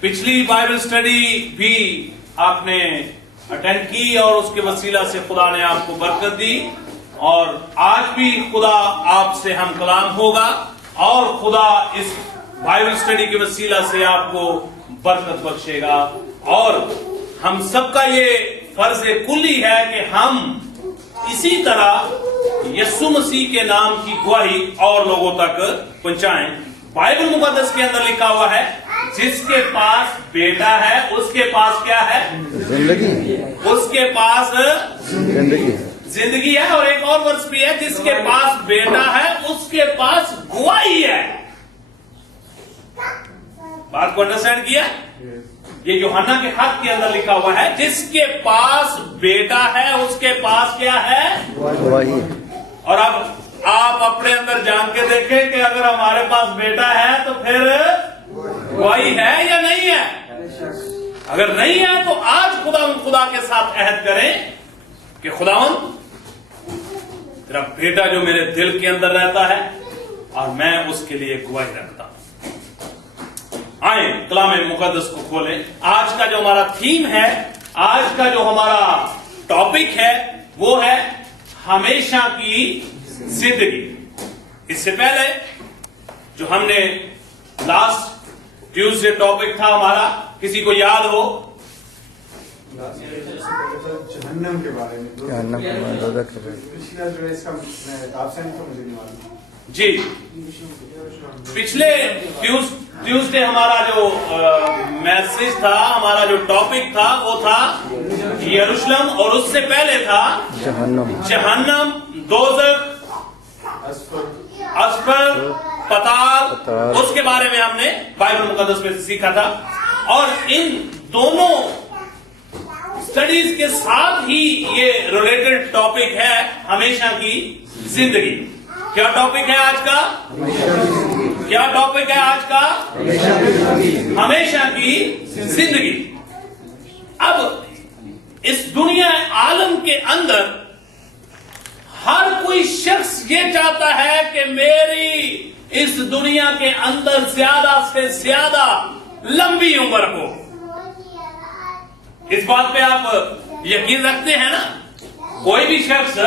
پچھلی Bible study بھی آپ نے اٹینڈ کی اور اس کے وسیلہ سے خدا نے آپ کو برکت دی، اور آج بھی خدا آپ سے ہم کلام ہوگا اور خدا اس بائبل اسٹڈی کے وسیلہ سے آپ کو برکت بخشے گا، اور ہم سب کا یہ فرض کلی ہے کہ ہم اسی طرح یسوع مسیح کے نام کی گواہی اور لوگوں تک پہنچائیں۔ بائبل مقدس کے اندر لکھا ہوا ہے جس کے پاس بیٹا ہے اس کے پاس کیا ہے؟ زندگی۔ اس کے پاس زندگی زندگی ہے، اور ایک اور ورس بھی ہے جس کے پاس بیٹا ہے اس کے پاس گواہی ہے۔ بات کو انڈرسٹینڈ کیا؟ یہ یوحنا کے خط کے اندر لکھا ہوا ہے جس کے پاس بیٹا ہے اس کے پاس کیا ہے؟ گواہی۔ اور اب آپ اپنے اندر جان کے دیکھیں کہ اگر ہمارے پاس بیٹا ہے تو پھر گواہی ہے یا نہیں ہے؟ اگر نہیں ہے تو آج خدا کے ساتھ عہد کریں کہ خداوند تیرا بیٹا جو میرے دل کے اندر رہتا ہے اور میں اس کے لیے گواہی رکھتا ہوں۔ آئیں کلام مقدس کو کھولیں۔ آج کا جو ہمارا تھیم ہے، آج کا جو ہمارا ٹاپک ہے وہ ہے ہمیشہ کی زندگی۔ اس سے پہلے جو ہم نے لاسٹ ٹیوزڈے ٹاپک تھا ہمارا، کسی کو یاد ہو؟ جہنم کے بارے میں جہنم کے بارے میں پچھلا جو ہے اس کا آپشن تو مجھے نہیں معلوم۔ جی، پچھلے ٹیوزڈے ہمارا جو میسج تھا، ہمارا جو ٹاپک تھا وہ تھا یروشلم، اور اس سے پہلے تھا جہنم، دوزخ، اسفل، پتال۔ اس کے بارے میں ہم نے بائبل مقدس میں سیکھا تھا، اور ان دونوں اسٹڈیز کے ساتھ ہی یہ ریلیٹڈ ٹاپک ہے ہمیشہ کی زندگی۔ کیا ٹاپک ہے آج کا؟ کیا ٹاپک ہے آج کا؟ ہمیشہ کی زندگی۔ اب اس دنیا عالم کے اندر ہر کوئی شخص یہ چاہتا ہے کہ میری اس دنیا کے اندر زیادہ سے زیادہ لمبی عمر ہو۔ اس بات پہ آپ یقین رکھتے ہیں نا؟ کوئی بھی شخص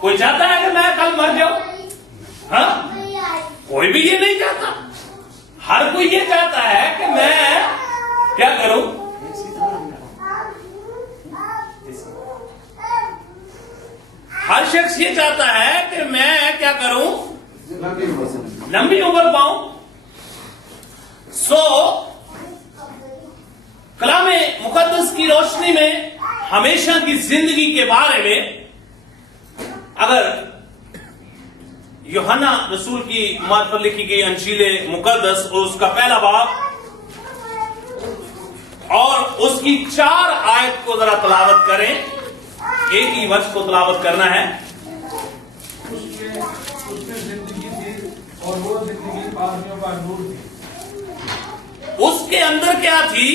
کوئی چاہتا ہے کہ میں کل مر جاؤں؟ ہاں، کوئی بھی یہ نہیں چاہتا۔ ہر کوئی یہ چاہتا ہے کہ میں کیا کروں؟ ہر شخص یہ چاہتا ہے کہ میں کیا کروں؟ لمبی عمر پاؤں۔ کلام مقدس کی روشنی میں ہمیشہ کی زندگی کے بارے میں اگر یوحنا رسول کی مارفت لکھی گئی انجیل مقدس اور اس کا پہلا باب اور اس کی 4 آیت کو ذرا تلاوت کریں، ایک ہی وقت کو تلاوت کرنا ہے۔ اس میں زندگی تھی اور وہ زندگی آدمیوں کا نور تھی۔ اس کے اندر کیا تھی؟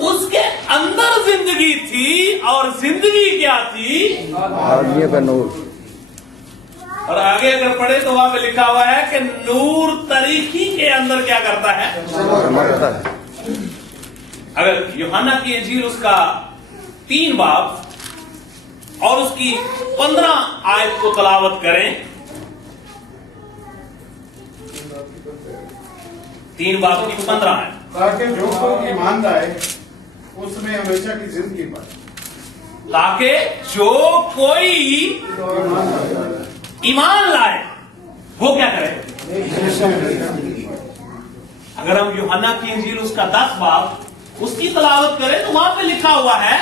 اس کے اندر زندگی تھی، اور زندگی کیا تھی؟ آدمیوں کا نور۔ اور آگے اگر پڑھے تو وہاں پہ لکھا ہوا ہے کہ نور تاریکی کے اندر کیا کرتا ہے؟ چمکتا ہے۔ اگر یوحنا کی انجیل اس کا 3 باب اور اس کی 15 آیت کو تلاوت کریں، 3 باب کی 15 آیت۔ تاکہ جو کوئی ایمان لائے اس میں ہمیشہ کی زندگی پائے۔ تاکہ جو کوئی ایمان لائے وہ کیا کرے؟ اگر ہم یوحنا کی انجیل اس کا 10 باب اس کی تلاوت کریں تو وہاں پہ لکھا ہوا ہے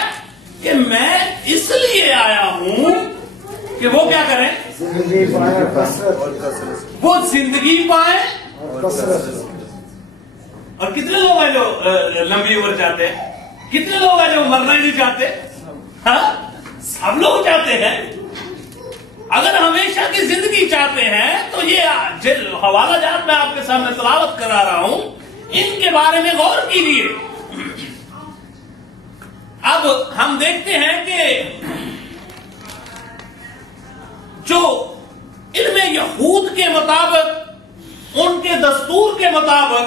کہ میں اس لیے آیا ہوں کہ وہ کیا کریں؟ وہ زندگی پائیں۔ اور کتنے لوگ ہیں جو لمبی عمر چاہتے ہیں؟ کتنے لوگ ہیں جو مرنا ہی نہیں چاہتے؟ ہاں، سب لوگ چاہتے ہیں۔ اگر ہمیشہ کی زندگی چاہتے ہیں تو یہ حوالہ جات میں آپ کے سامنے تلاوت کرا رہا ہوں، ان کے بارے میں غور کیجیے۔ اب ہم دیکھتے ہیں کہ جو علم یہود کے مطابق، ان کے دستور کے مطابق